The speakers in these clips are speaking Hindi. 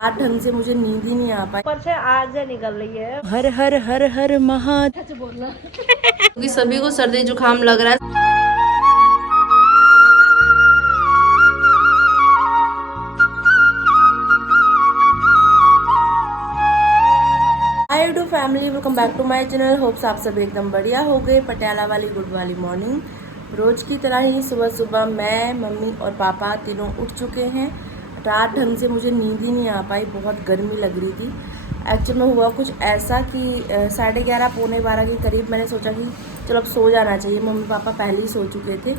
आज ढंग से मुझे नींद ही नहीं आ पाई। ऊपर से आज निकल रही है। हर हर हर हर महादेव बोलना क्योंकि सभी को सर्दी जुकाम लग रहा है। Hi YouTube family, welcome back to my channel. Hopes आप सब एकदम बढ़िया हो गए। पटियाला वाली गुड वाली मॉर्निंग। रोज़ की तरह ही सुबह सुबह मैं, मम्मी और पापा तीनों उठ चुके हैं। रात ढंग से मुझे नींद ही नहीं आ पाई, बहुत गर्मी लग रही थी। एक्चुअल में हुआ कुछ ऐसा कि 11:30 पौने 12 के करीब मैंने सोचा कि चलो अब सो जाना चाहिए। मम्मी पापा पहले ही सो चुके थे।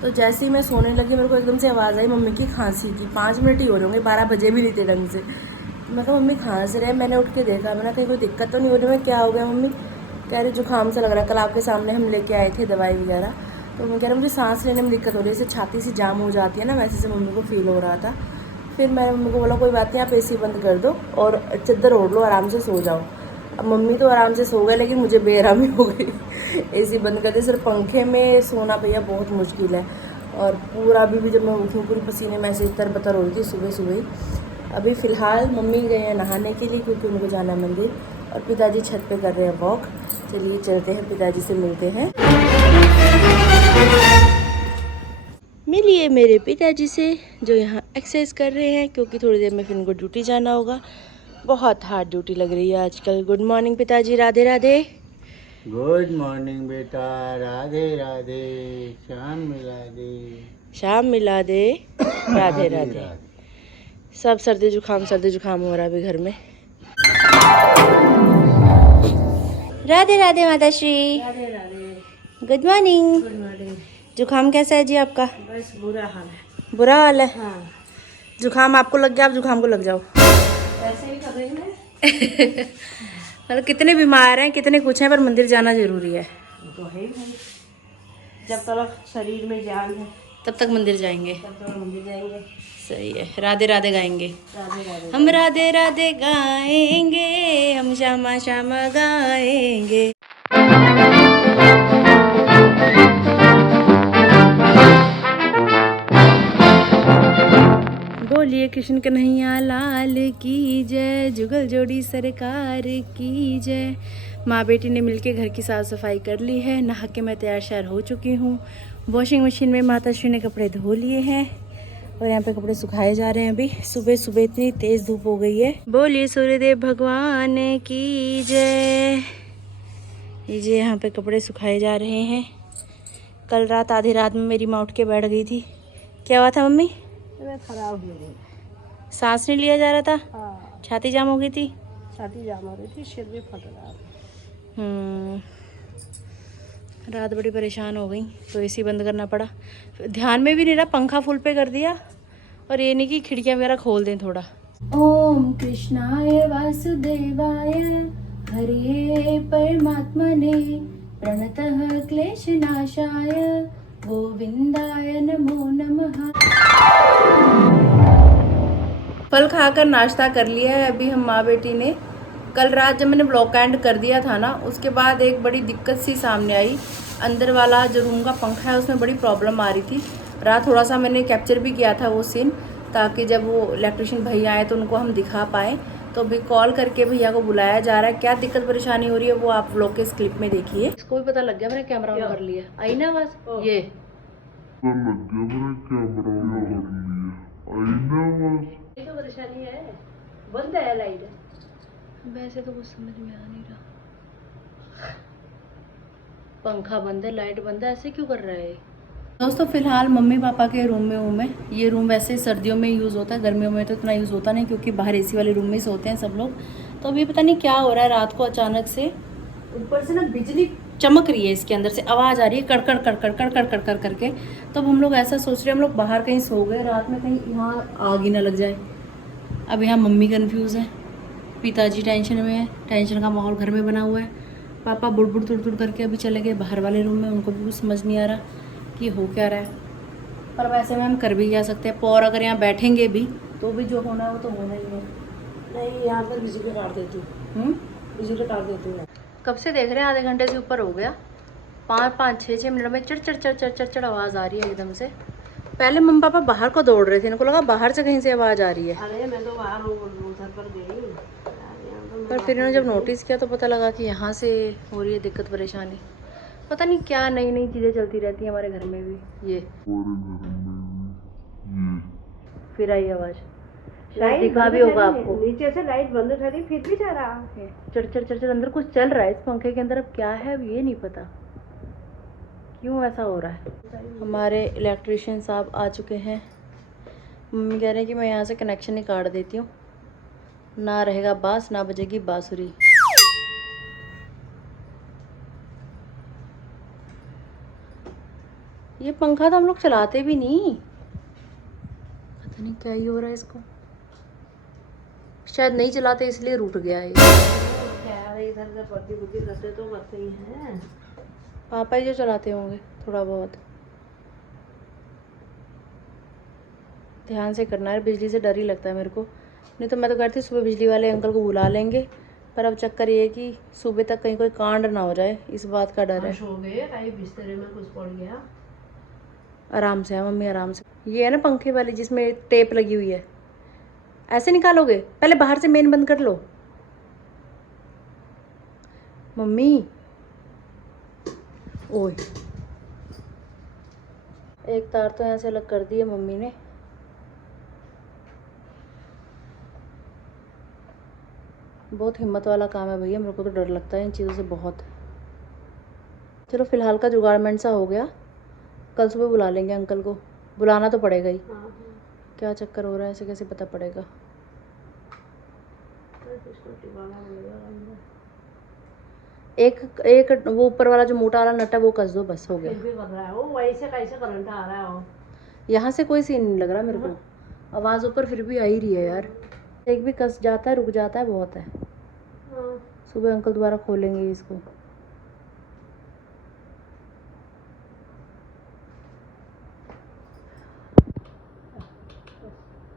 तो जैसे ही मैं सोने लगी मेरे को एकदम से आवाज़ आई मम्मी की खांसी की। 5 मिनट ही हो रहे होंगे, 12 बजे भी नहीं थे ढंग से। मैं कहा मम्मी खांस रहे हैं। मैंने उठ के देखा, मैंने कहीं कोई दिक्कत तो नहीं हो रही। मैं क्या हो गया मम्मी? कह रही जुकाम से लग रहा है, कल आपके सामने हम लेके आए थे दवाई वगैरह। तो मैं कह रहा मुझे सांस लेने में दिक्कत हो रही है, जैसे छाती सी जाम हो जाती है ना, वैसे से मम्मी को फील हो रहा था। फिर मैंने मम्मी को बोला कोई बात नहीं, आप एसी बंद कर दो और चद्दर ओढ़ लो, आराम से सो जाओ। अब मम्मी तो आराम से सो गए, लेकिन मुझे बेआरामी हो गई। एसी बंद कर दी। सिर्फ पंखे में सोना भैया बहुत मुश्किल है। और पूरा अभी भी जब मैं उठी पूरी पसीने में ऐसे तर-बतर हो रही थी सुबह सुबह ही। अभी फ़िलहाल मम्मी गए हैं नहाने के लिए क्योंकि उनको जाना है मंदिर, और पिताजी छत पे कर रहे हैं वॉक। चलिए चलते हैं, पिताजी से मिलते हैं। मिलिए मेरे पिताजी से जो यहाँ एक्सरसाइज कर रहे हैं, क्योंकि थोड़ी देर में फिर उनको ड्यूटी जाना होगा। बहुत हार्ड ड्यूटी लग रही है आजकल। गुड मॉर्निंग पिताजी, राधे राधे। गुड मॉर्निंग बेटा, राधे राधे, शाम मिला दे। शाम मिला दे, राधे राधे। सब सर्दी जुकाम हो रहा है अभी घर में। राधे राधे माताश्री। Radhe Radhe. Good morning. Good morning. जुकाम कैसा है जी आपका? बस बुरा हाल है। बुरा हाल है। हाँ, जुकाम आपको लग गया, आप जुकाम को लग जाओ। ऐसे ही कर रही है। मतलब कितने बीमार हैं, कितने कुछ हैं, पर मंदिर जाना जरूरी है। तो है ही भाई, जब तक शरीर में जान है तब तक मंदिर जाएंगे। तब तक मंदिर जाएंगे। सही है, राधे राधे गाएंगे। राधे राधे। हम राधे राधे गाएंगे, हम श्यामा श्यामा गाएंगे। बोलिए कृष्ण कन्हैया लाल की जय, जुगल जोड़ी सरकार की जय। माँ बेटी ने मिलके घर की साफ सफाई कर ली है। नहा के मैं तैयार श्यार हो चुकी हूँ। वॉशिंग मशीन में माताश्री ने कपड़े धो लिए हैं और यहाँ पे कपड़े सुखाए जा रहे हैं। अभी सुबह सुबह इतनी तेज़ धूप हो गई है। बोलिए सूर्यदेव भगवान की जय। ये यहाँ पे कपड़े सुखाए जा रहे हैं। कल रात आधी रात में मेरी माँ उठ के बैठ गई थी। क्या हुआ था मम्मी? खराब हो गई। सांस नहीं लिया जा रहा था, हाँ, छाती जाम हो गई थी। छाती जाम हो रही थी, सिर भी फट रहा था। रात बड़ी परेशान हो गई तो एसी बंद करना पड़ा। ध्यान में भी नहीं रहा, पंखा फुल पे कर दिया। और ये नहीं कि खिड़कियाँ वगैरह खोल दें थोड़ा। ओम कृष्णाय वासुदेवाय हरे परमात्मने प्रणतः क्लेशनाशाय गोविंदाय नमो नमः। फल खाकर नाश्ता कर लिया है अभी हम माँ बेटी ने। कल रात जब मैंने ब्लॉक एंड कर दिया था ना, उसके बाद एक बड़ी दिक्कत सी सामने आई। अंदर वाला जो रूम का पंखा है उसमें बड़ी प्रॉब्लम आ रही थी। रात थोड़ा सा मैंने कैप्चर भी किया था वो सीन, ताकि जब वो इलेक्ट्रिशियन भैया आए तो उनको हम दिखा पाएँ। तो अभी कॉल करके भैया को बुलाया जा रहा है। क्या दिक्कत परेशानी हो रही है वो आप ब्लॉग के इस क्लिप में देखिए। इसको भी पता लग गया, मैंने कैमरा ऑन कर लिया। आई ना आवाज़? ये ये तो परेशानी है, बंद है लाइट। वैसे तो कुछ समझ में आ नहीं रहा। पंखा बंद है, लाइट बंद है, ऐसे क्यों कर रहा है दोस्तों? फिलहाल मम्मी पापा के रूम में हूँ मैं। ये रूम वैसे सर्दियों में यूज़ होता है, गर्मियों में तो इतना यूज़ होता नहीं क्योंकि बाहर एसी वाले रूम में ही सोते हैं सब लोग। तो अभी पता नहीं क्या हो रहा है, रात को अचानक से ऊपर से ना बिजली चमक रही है, इसके अंदर से आवाज़ आ रही है कड़कड़ कड़कड़ कड़कड़ कड़कड़ करके। तो हम लोग ऐसा सोच रहे हैं हम लोग बाहर कहीं सो गए रात में, कहीं यहाँ आग ही ना लग जाए। अब यहाँ मम्मी कन्फ्यूज़ है, पिताजी टेंशन में है, टेंशन का माहौल घर में बना हुआ है। पापा बुड़बुड़ तुड़ करके अभी चले गए बाहर वाले रूम में, उनको भी कुछ समझ नहीं आ रहा कि हो क्या रहा है। पर वैसे में हम कर भी क्या सकते हैं, और अगर यहाँ बैठेंगे भी तो भी जो होना है वो तो होना ही है। नहीं, यहाँ पर बिजली काट देती हूँ। बिजली काट देती हूँ। कब से देख रहे हैं, आधे घंटे से ऊपर हो गया। 5-6 मिनट में चिड़ चिड़ चिड़ चिड़ चिड़ चिड़ आवाज़ आ रही है एकदम से। पहले मम्मी पापा बाहर को दौड़ रहे थे, इनको लगा बाहर से कहीं से आवाज़ आ रही है। अरे मैं तो बाहर पर गई। पर फिर इन्होंने जब नोटिस किया तो पता लगा कि यहाँ से हो रही है दिक्कत परेशानी। पता नहीं क्या नई नई चीज़ें चलती रहती हैं हमारे घर में भी। ये फिर आई आवाज़, शायद दिखा भी होगा आपको। नीचे से लाइट बंद ठहरी फिर भी जा रहा है। चढ़ अंदर कुछ चल रहा है इस पंखे के अंदर। अब क्या है अब ये नहीं पता क्यों ऐसा हो रहा है। हमारे इलेक्ट्रिशियन साहब आ चुके हैं। मम्मी कह रहे हैं कि मैं यहाँ से कनेक्शन ही काट देती हूँ, ना रहेगा बांस ना बजेगी बांसुरी। ये पंखा तो हम लोग चलाते भी नहीं, पता नहीं क्या ही हो रहा है इसको। शायद नहीं चलाते इसलिए रूठ गया है। इधर से पट्टी पुट्टी करते तो करते ही हैं। पापा ही जो चलाते होंगे थोड़ा बहुत। ध्यान से करना है, बिजली से डर ही लगता है मेरे को। नहीं तो मैं तो कहती सुबह बिजली वाले अंकल को बुला लेंगे, पर अब चक्कर ये है कि सुबह तक कहीं कोई कांड ना हो जाए, इस बात का डर है। सो गए कहीं बिस्तर में कुछ पड़ गया। आराम से है मम्मी, आराम से। ये है ना पंखे वाली जिसमें टेप लगी हुई है, ऐसे निकालोगे? पहले बाहर से मेन बंद कर लो मम्मी। ओए, एक तार तो यहाँ से अलग कर दी है मम्मी ने। बहुत हिम्मत वाला काम है भैया, मेरे को तो डर लगता है इन चीज़ों से बहुत। चलो फिलहाल का जुगाड़मेंट सा हो गया, कल सुबह बुला लेंगे अंकल को। बुलाना तो पड़ेगा ही। क्या चक्कर हो रहा है ऐसे कैसे पता पड़ेगा। एक एक वो ऊपर वाला जो मोटा वाला नट है वो कस दो, बस हो गया। फिर भी कर रहा है वो, वैसे कैसे करंट आ रहा है वो। यहाँ से कोई सीन नहीं लग रहा मेरे को, आवाज़ ऊपर फिर भी आ ही रही है यार। एक भी कस जाता है रुक जाता है, बहुत है। सुबह अंकल दोबारा खोलेंगे इसको।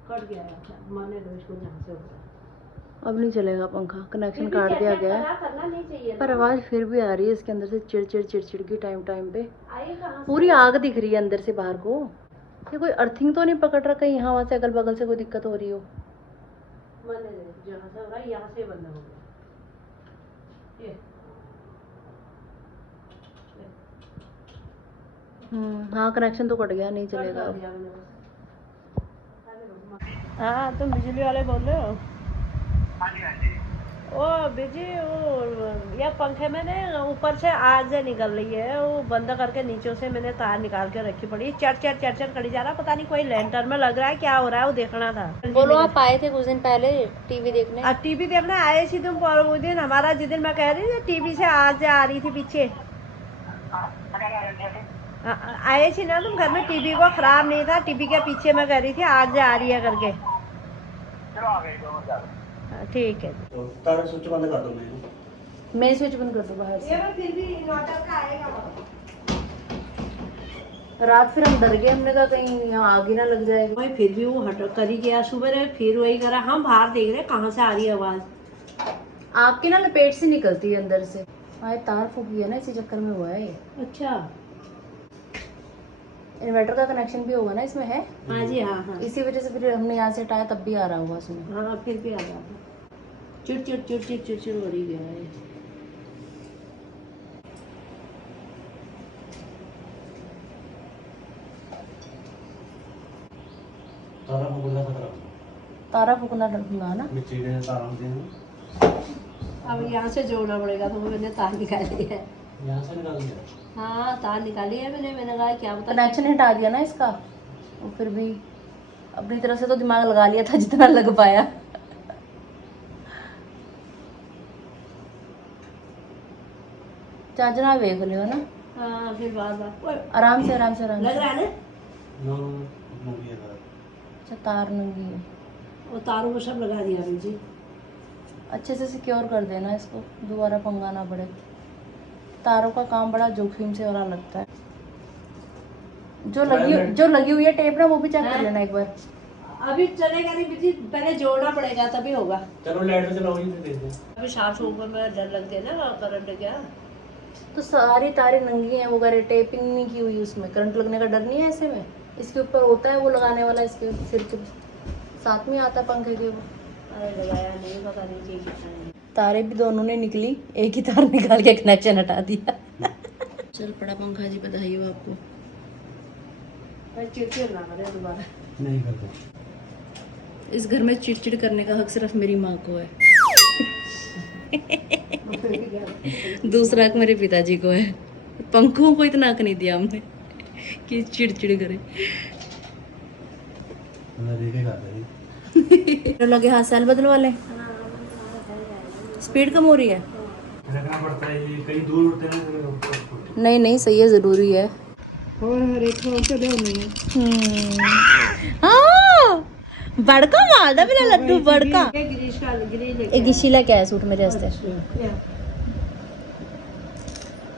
कट गया है, माने लो इसको जहाँ से होता है। अब नहीं चलेगा पंखा, कनेक्शन काट दिया गया है। करना नहीं चाहिए पर आवाज़ फिर भी आ रही है इसके अंदर से, चिड़चिड़ चिड़चिड़ की टाइम टाइम पे। आई कहाँ पूरी आग दिख रही है अंदर से बाहर को। ये कोई अर्थिंग तो नहीं पकड़ रहा कहीं यहाँ वहाँ से अगल बगल से कोई दिक्कत हो रही हो। माने लो जहाँ से हो रहा है यहाँ से बंद हो गया ये। हाँ कनेक्शन तो कट गया, नहीं चलेगा अब। हाँ तुम बिजली वाले बोल रहे हो? ओ बिजी वो या पंखे में ने ऊपर से आग से निकल रही है, वो बंद करके नीचे से मैंने तार निकाल के रखी पड़ी। चढ़ कड़ी जा रहा, पता नहीं कोई लैंटर्न में लग रहा है, क्या हो रहा है वो देखना था। बोलो आप आए थे कुछ दिन पहले टीवी देखने। टीवी देखने आए थी तुम उस दिन हमारा, जिस दिन मैं कह रही थी टीवी से आग आ रही थी पीछे। आए थी ना तुम घर में, टीवी को खराब नहीं था, टीवी के पीछे मैं कह रही थी आग आ रही है करके। ठीक है तो तारा स्विच बंद कर दो। मैं स्विच बंद कर दूँ बाहर से। फिर भी इन्वर्टर का आएगा। रात फिर हम डर गए, हमने कहा कहीं यहाँ आग ही ना लग जाएगी। भाई फिर भी वो हट कर ही गया, सुबह फिर वही करा। हम बाहर देख रहे कहाँ से आ रही है आवाज। आग की ना लपेट से निकलती है अंदर से। हाँ तार फूकी है ना, इसी चक्कर में हुआ है ये। अच्छा इन्वर्टर का कनेक्शन भी होगा ना इसमें, है? हाँ जी हाँ हाँ। इसी वजह से फिर हमने यहाँ से हटाया तब भी आ रहा होगा उसमें। हाँ फिर भी आ जाता। चिड़ हो रही है। तारा फूकना डरना ना। अब यहाँ से जोड़ना पड़ेगा, तो मैंने तार निकाली है। यहाँ से निकाल दिया। हाँ तार निकाली है मैंने कहा क्या पता। कनेक्शन हटा दिया ना इसका, और फिर भी अपनी तरफ से तो दिमाग लगा लिया था जितना लग पाया। चार्जर आप देख लियो ना। हाँ फिर बार आराम से लग रहा है ना। अच्छा तार नंगी है, और तारों को सब लगा दिया जी। अच्छे से सिक्योर कर देना इसको, दोबारा पंगा ना पड़े। तारों का काम बड़ा जोखिम से हो रहा लगता है। जो लगी हुई है टेप ना वो भी चेक कर लेना एक बार। अभी चलेगा नहीं बिजी, पहले जोड़ना पड़ेगा तभी होगा। चलो लाइट चलाओ ही दे दे। अभी सांस ऊपर में डर लगते है ना करंट क्या। तो सारी तारें नंगी हैं, वो कह टेपिंग नहीं की हुई उसमें, करंट लगने का डर नहीं है ऐसे में। इसके ऊपर होता है वो लगाने वाला, इसके सिर के साथ में आता है पंखे के वो। अरे लगाया नहीं, पता नहीं चीज कितना है। तारे भी दोनों ने निकली, एक ही तार निकाल के कनेक्शन हटा दिया। चल पड़ा पंखा जी, बधाई हो आपको। भाई चिड़चिड़ ना करे दोबारा। नहीं करते। इस घर में चिड़चिड़ करने का हक सिर्फ मेरी माँ को है। दूसरा हक मेरे पिताजी को है। पंखों को इतना हक नहीं दिया हमने कि चिड़चिड़ करे। लगे हाथ सेल बदलवा लें, स्पीड कम हो रही है। रखना पड़ता है, ये कहीं दूर उड़ते हैं। नहीं नहीं सही है, जरूरी है। और हर एक को चले नहीं हाँ बड़का मालदा मेरा लड्डू बड़का। गिरीश का गिरीश एक गिशीला क्या है सूट मेरे वास्ते,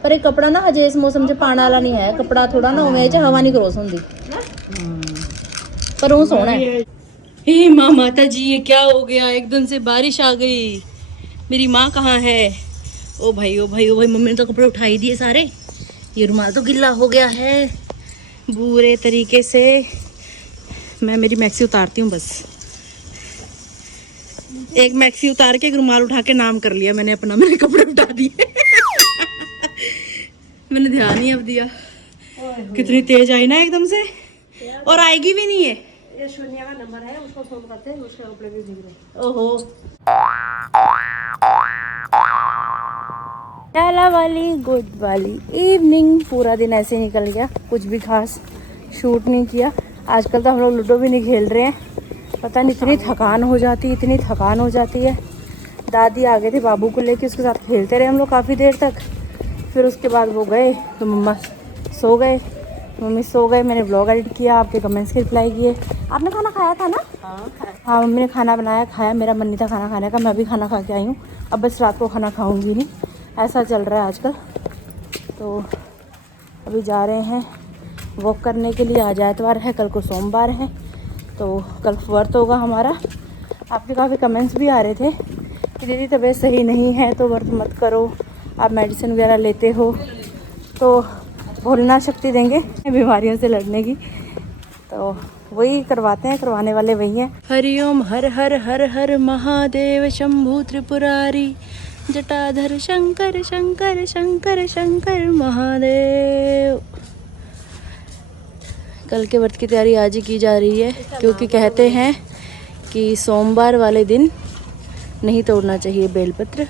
पर एक कपड़ा ना हजे इस मौसम च पाने वाला नहीं है। कपड़ा थोड़ा ना उमें च हवा नहीं क्रॉस होंदी, पर वो सोहना है। हे माँ माता जी, ये क्या हो गया, एकदम से बारिश आ गई। मेरी माँ कहाँ है? ओ भाई ओ भाई ओ भाई, मम्मी ने तो कपड़े उठाई दिए सारे। ये रुमाल तो गिल्ला हो गया है बुरे तरीके से। मैं मेरी मैक्सी उतारती हूँ बस। एक मैक्सी उतार के एक रुमाल उठा के नाम कर लिया मैंने अपना, मेरे कपड़े उठा दिए। मैंने ध्यान ही अब दिया। कितनी तेज आई ना एकदम से, और आएगी भी नहीं है। ये सोनिया का नंबर है, उसको फोन करते हैं, उसके कपड़े भी दिख रहे। ओहो, पहला वाली गुड वाली इवनिंग। पूरा दिन ऐसे ही निकल गया, कुछ भी खास शूट नहीं किया। आजकल तो हम लोग लूडो भी नहीं खेल रहे हैं, पता नहीं इतनी थकान हो जाती है, इतनी थकान हो जाती है। दादी आ गए थे बाबू को लेके, उसके साथ खेलते रहे हम लोग काफ़ी देर तक। फिर उसके बाद वो गए तो मम्मा सो गए, मम्मी सो गए। मैंने ब्लॉग एडिट किया, आपके कमेंट्स के रिप्लाई किए। आपने खाना खाया था ना? हाँ मम्मी ने खाना बनाया, खाया। मेरा मन नहीं था खाना खाने का, मैं भी खाना खा के आई हूँ। अब बस रात को खाना खाऊंगी नहीं, ऐसा चल रहा है आजकल। तो अभी जा रहे हैं वॉक करने के लिए। आज एतवार है, कल को सोमवार है, तो कल व्रत होगा हमारा। आपके काफ़ी कमेंट्स भी आ रहे थे कि दीदी तबीयत सही नहीं है तो व्रत मत करो, आप मेडिसिन वगैरह लेते हो तो भूलना शक्ति देंगे बीमारियों से लड़ने की। तो वही करवाते हैं, करवाने वाले वही हैं। हरिओम हर हर हर हर महादेव शंभु त्रिपुरारी जटाधर शंकर शंकर शंकर शंकर महादेव। कल के व्रत की तैयारी आज ही की जा रही है, क्योंकि कहते हैं कि सोमवार वाले दिन नहीं तोड़ना चाहिए बेलपत्र,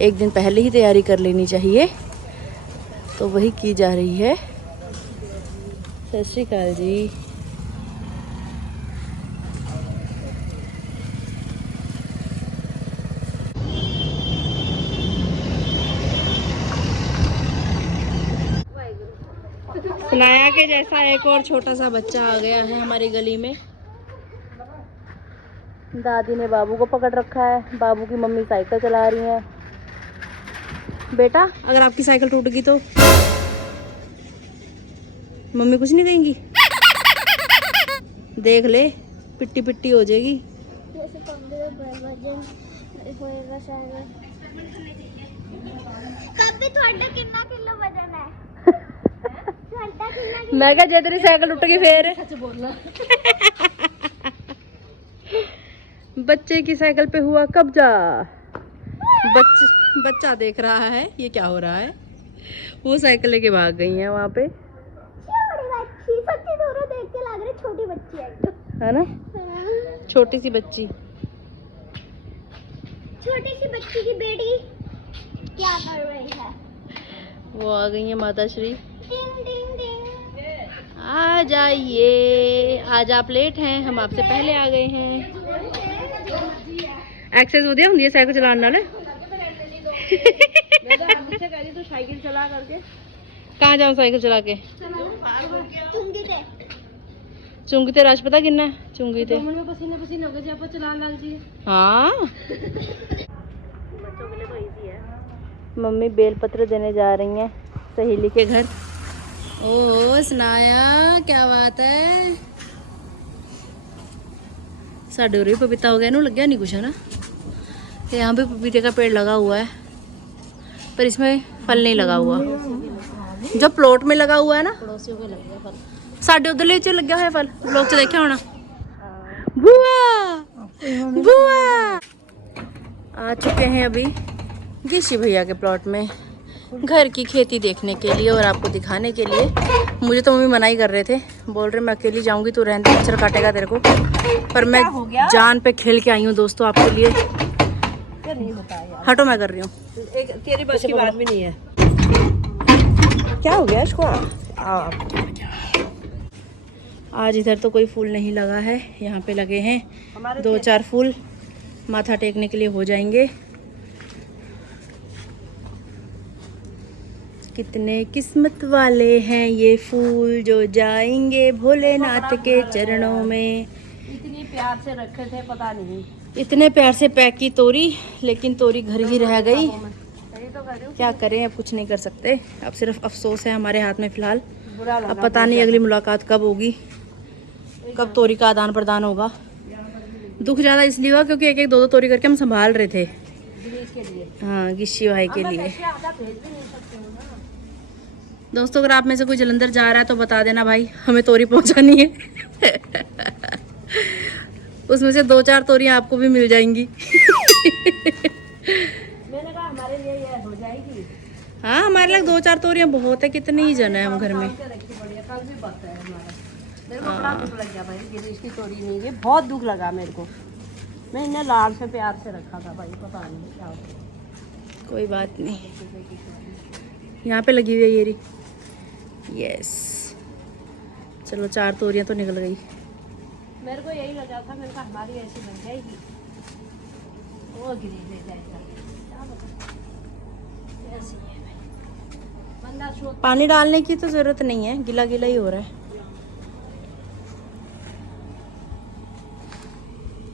एक दिन पहले ही तैयारी कर लेनी चाहिए। तो वही की जा रही है। सत श्री अकाल जी। सुनाया के जैसा एक और छोटा सा बच्चा आ गया है हमारी गली में। दादी ने बाबू को पकड़ रखा है, बाबू की मम्मी साइकिल चला रही है। बेटा अगर आपकी साइकिल टूट गई तो मम्मी कुछ नहीं देंगी? देख ले पिट्टी पिट्टी हो जाएगी। मैं क्या जे तेरी साइकिल टूट गई फिर बच्चे की साइकिल पे हुआ कब्जा। बच्चा देख रहा है ये क्या हो रहा है, वो साइकिल लेके भाग गई है वहाँ पे। देख के लग रही छोटी बच्ची है ना, छोटी सी बच्ची, छोटी सी बच्ची की बेटी क्या कर रही है? वो आ गई है माता श्री। टिंग टिंग टिंग। आ जाइए, आज आप लेट हैं, हम आपसे पहले आ गए हैं। एक्सरसाइज वधिया होंदी है साइकिल चलाने नाल। तो साइकिल चला करके कहाँ जाऊँ साइकिल चला के? चुंगी ते चुंगी ते रश पता किन्ना है? चुंगी ते में पसीने पसीने हो गए जी, आप चलाने लग जी। हाँ। बच्चों के लिए तो इजी है। मम्मी बेलपत्र देने जा रही हैं सहेली के घर। ओह सुनाया क्या बात है? साढ़े उरे पपीता हो गया, इन्हों लग गया नहीं कुछ है ना। यहाँ पे पपीते का पेड़ लगा हुआ है, पर इसमें फल नहीं लगा हुआ। जो प्लॉट में लगा हुआ है ना, पड़ोसियों के लग गया फल। साढ़े उधरले च लग्या होया फल, लोग च देखा होना। बुआ बुआ आ चुके हैं अभी गिशी भैया के प्लॉट में घर की खेती देखने के लिए और आपको दिखाने के लिए। मुझे तो मम्मी मना ही कर रहे थे, बोल रहे मैं अकेली जाऊंगी तो रहने दे, मच्छर काटेगा तेरे को। पर मैं जान पे खेल के आई हूँ दोस्तों आपके लिए। नहीं होता है यार। हटो, मैं कर रही हूँ। एक तेरी बस की बात भी नहीं है। क्या हो गया इसको? आज इधर तो कोई फूल नहीं लगा है, यहाँ पे लगे हैं 2-4 फूल, माथा टेकने के लिए हो जाएंगे। कितने किस्मत वाले हैं ये फूल जो जाएंगे भोलेनाथ के चरणों में। इतनी प्यार से रखे थे, पता नहीं। इतने प्यार से पैक की तोरी, लेकिन तोरी घर ही रह गई। क्या करें, अब कुछ नहीं कर सकते। अब सिर्फ अफसोस है हमारे हाथ में फिलहाल। अब पता नहीं अगली मुलाकात कब होगी, कब तोरी का आदान प्रदान होगा। दुख ज़्यादा इसलिए हुआ क्योंकि एक एक दो दो तोरी करके हम संभाल रहे थे। हाँ, गिशी भाई के लिए। दोस्तों अगर आप में से कोई जलंधर जा रहा है तो बता देना भाई, हमें तोरी पहुंचानी है। उसमें से 2-4 तोरियां आपको भी मिल जाएंगी। मैंने कहा हमारे लिए ये हो जाएगी। हाँ, हमारे लिए 2-4 तोरियां बहुत है, कितने ही जन है हम घर में। कल भी वक्त है हमारा। मेरे को बड़ा दुख लग गया भाई, गिरीश की तोरी नहीं है, बहुत दुख लगा मेरे को। मैं इन्हें लाड से प्यार से रखा था भाई, पता नहीं क्या हो। कोई बात नहीं, यहाँ पे लगी हुई है ये रही। यस, चलो 4 तोरियां तो निकल गई। मेरे को यही लगा था, मैंने कहा हमारी ऐसी बन जाएगी, वो गिरी ले जाएगा। क्या बता, ऐसी है भाई। बंदा सोच पानी डालने की तो जरूरत नहीं है, गीला गीला ही हो रहा है।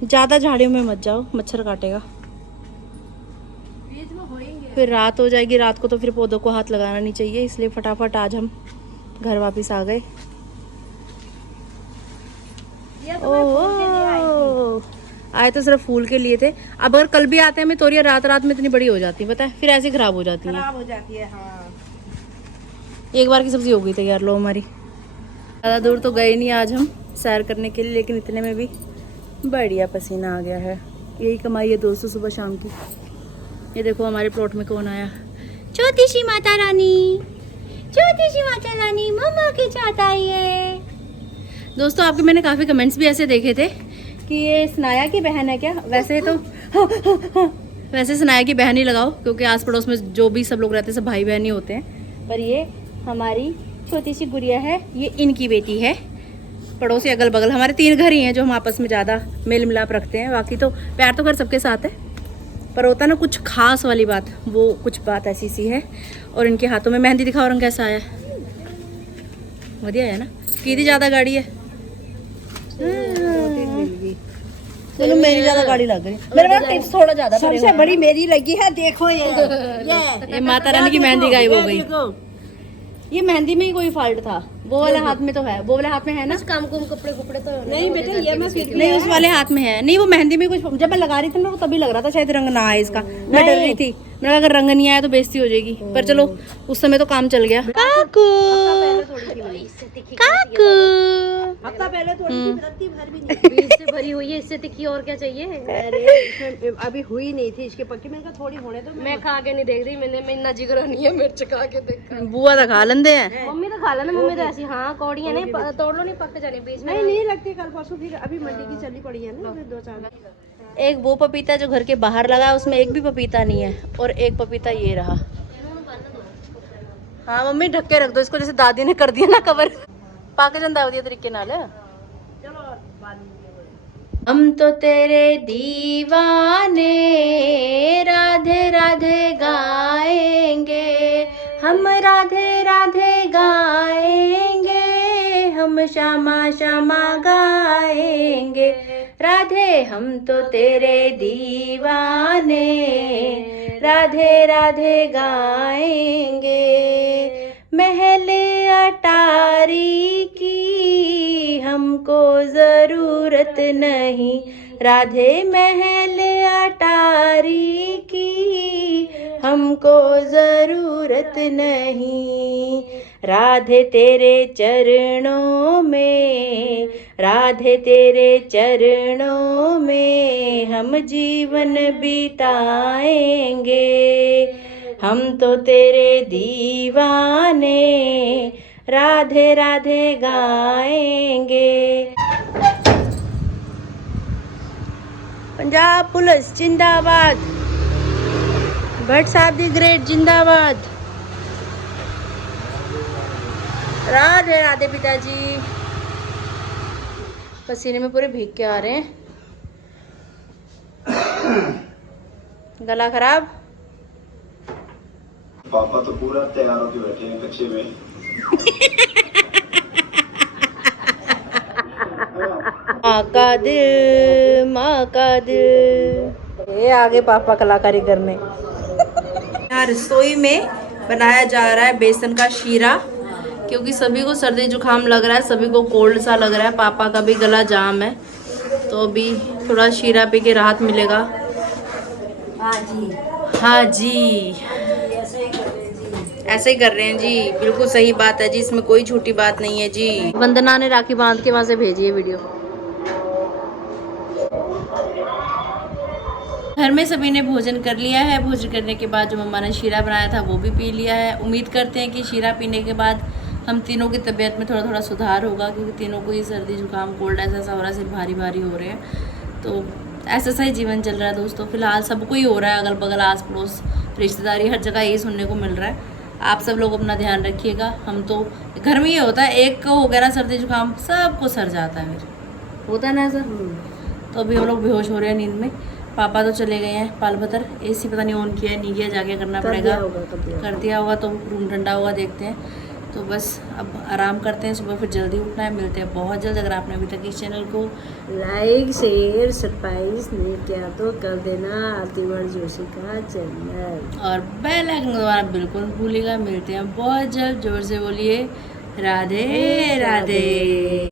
ज़्यादा झाड़ियों में मत जाओ, मच्छर काटेगा। बीच में होएंगे। फिर रात हो जाएगी, रात को तो फिर पौधों को हाथ लगाना नहीं चाहिए, इसलिए फटाफट आज हम घर वापस आ गए। ये तो मैं फूल के लिए आई थी। आए तो सिर्फ फूल के लिए थे। अब अगर कल भी आते हैं, हमें तोरियां रात रात में इतनी बड़ी हो जाती है, पता है, फिर ऐसे खराब हो जाती हैं। खराब हो जाती है। हाँ, एक बार की सब्जी हो गई तैयार। लो हमारी। ज़्यादा दूर तो गए नहीं आज हम सैर करने के लिए, लेकिन इतने में भी बढ़िया पसीना आ गया है। यही कमाई है दोस्तों सुबह शाम की। ये देखो हमारे प्लॉट में कौन आया, छोटी सी माता रानी, छोटी सी माता रानी मम्मा की चाहत आई है। दोस्तों आपके मैंने काफ़ी कमेंट्स भी ऐसे देखे थे कि ये सनाया की बहन है क्या। वैसे तो वैसे सनाया की बहन ही लगाओ, क्योंकि आस पड़ोस में जो भी सब लोग रहते हैं सब भाई बहन ही होते हैं। पर ये हमारी छोटी सी गुड़िया है, ये इनकी बेटी है। पड़ोसी अगल बगल हमारे 3 घर ही हैं जो हम आपस में ज़्यादा मेल मिलाप रखते हैं। बाकी तो प्यार तो घर सबके साथ है, पर होता ना कुछ खास वाली बात, वो कुछ बात ऐसी सी है। और इनके हाथों में मेहंदी दिखाओ, रंग कैसा आया, बढ़िया है ना। कितनी ज़्यादा गाड़ी है, चलो मेरी ज्यादा गाड़ी लग रही। मेरे पास टिप्स थोड़ा ज़्यादा। सबसे बड़ी मेरी लगी है, देखो ये माता रानी की मेहंदी गायब हो गई। ये मेहंदी में ही कोई फॉल्ट था, वो वाले हाथ में तो है, वो वाले हाथ में है ना। काम कुम कपड़े कुपड़े तो नहीं बेटा, ये मैं फिर नहीं, उस वाले हाथ में है। नहीं, वो मेहंदी में कुछ, जब मैं लगा रही थी ना तभी लग रहा था शायद रंग ना आए इसका। मैं डर रही थी, मैंने कहा अगर रंग नहीं आया तो बेइज्जती हो जाएगी। पर चलो उस समय तो काम चल गया। काकू काकू, हफ्ता पहले थोड़ी सी रत्ती भर भी नहीं, बीज से भरी हुई है, इससे तिखी और क्या चाहिए। अरे इसमें अभी हुई नहीं थी इसके पक्की। मैंने कहा थोड़ी होने दो। मैं खा के नहीं देख रही, मैंने मैं इतना जिगर नहीं है मिर्च खा के देखा। बुआ तो खा लेंदे हैं। मम्मी तो खा लेना, मम्मी तो ऐसी हाँ कौड़ी है नहीं, तोड़ लो नहीं पक जाने बीच में। नहीं लगती, कल परसों फिर अभी मंडी की चली पड़ी है ना, फिर 2-4। एक वो पपीता जो घर के बाहर लगा है, उसमें एक भी पपीता नहीं है, और एक पपीता ये रहा। हाँ मम्मी, ढक के रख दो इसको, जैसे दादी ने कर दिया ना कवर। पाके जंदा वधिया तरीके नाल। चलो बाद में। हम तो तेरे दीवाने, राधे राधे गाएंगे, हम राधे राधे गाएंगे, हम श्यामा श्यामा गाएंगे, राधे हम तो तेरे दीवाने, राधे राधे गाएंगे। महल अटारी की हमको जरूरत नहीं, राधे महल अटारी की हमको जरूरत नहीं, राधे तेरे चरणों में राधे तेरे चरणों में हम जीवन बिताएंगे, हम तो तेरे दीवाने राधे राधे गाएंगे। पंजाब पुलिस जिंदाबाद, भट्ट साहब दी ग्रेट जिंदाबाद। राधे राधे पिताजी। पसीने में पूरे भीग के आ रहे हैं। गला खराब। पापा तो पूरा तैयार होके बैठे हैं कच्चे में। माँ का दिल, माँ का दिल। ये आगे पापा कलाकारी करने। यहाँ रसोई में बनाया जा रहा है बेसन का शीरा, क्योंकि सभी को सर्दी जुकाम लग रहा है, सभी को कोल्ड सा लग रहा है। पापा का भी गला जाम है, तो अभी थोड़ा शीरा पी के राहत मिलेगा। हाँ जी, हाँ जी, ऐसे ही कर रहे हैं जी। बिल्कुल सही बात है जी, इसमें कोई छोटी बात नहीं है जी। वंदना ने राखी बांध के वहां से भेजी है वीडियो। घर में सभी ने भोजन कर लिया है। भोजन करने के बाद जो मम्मा ने शीरा बनाया था वो भी पी लिया है। उम्मीद करते हैं कि शीरा पीने के बाद हम तीनों की तबीयत में थोड़ा थोड़ा सुधार होगा, क्योंकि तीनों को ही सर्दी जुकाम कोल्ड ऐसा सा हो रहा है, सिर्फ भारी भारी हो रहे हैं। तो ऐसा सा ही जीवन चल रहा है दोस्तों। फिलहाल सबको ही हो रहा है, अगल बगल आस पड़ोस रिश्तेदारी हर जगह यही सुनने को मिल रहा है। आप सब लोग अपना ध्यान रखिएगा। हम तो घर में ये होता है, एक को हो गया ना सर्दी जुकाम सबको सर जाता है, फिर होता है ना सर। तो अभी हम लोग बेहोश हो रहे हैं नींद में। पापा तो चले गए हैं पाल भतर। एसी पता नहीं ऑन किया है नहीं किया, जाके करना पड़ेगा। कर दिया होगा तो रूम ठंडा होगा, देखते हैं। तो बस अब आराम करते हैं, सुबह फिर जल्दी उठना है। मिलते हैं बहुत जल्द। अगर आपने अभी तक इस चैनल को लाइक शेयर सब्सक्राइब नहीं किया तो कर देना आरतीवर जोशी का चैनल, और बेल आइकन दबाना बिल्कुल भूलिएगा। मिलते हैं बहुत जल्द। जोर से बोलिए राधे राधे।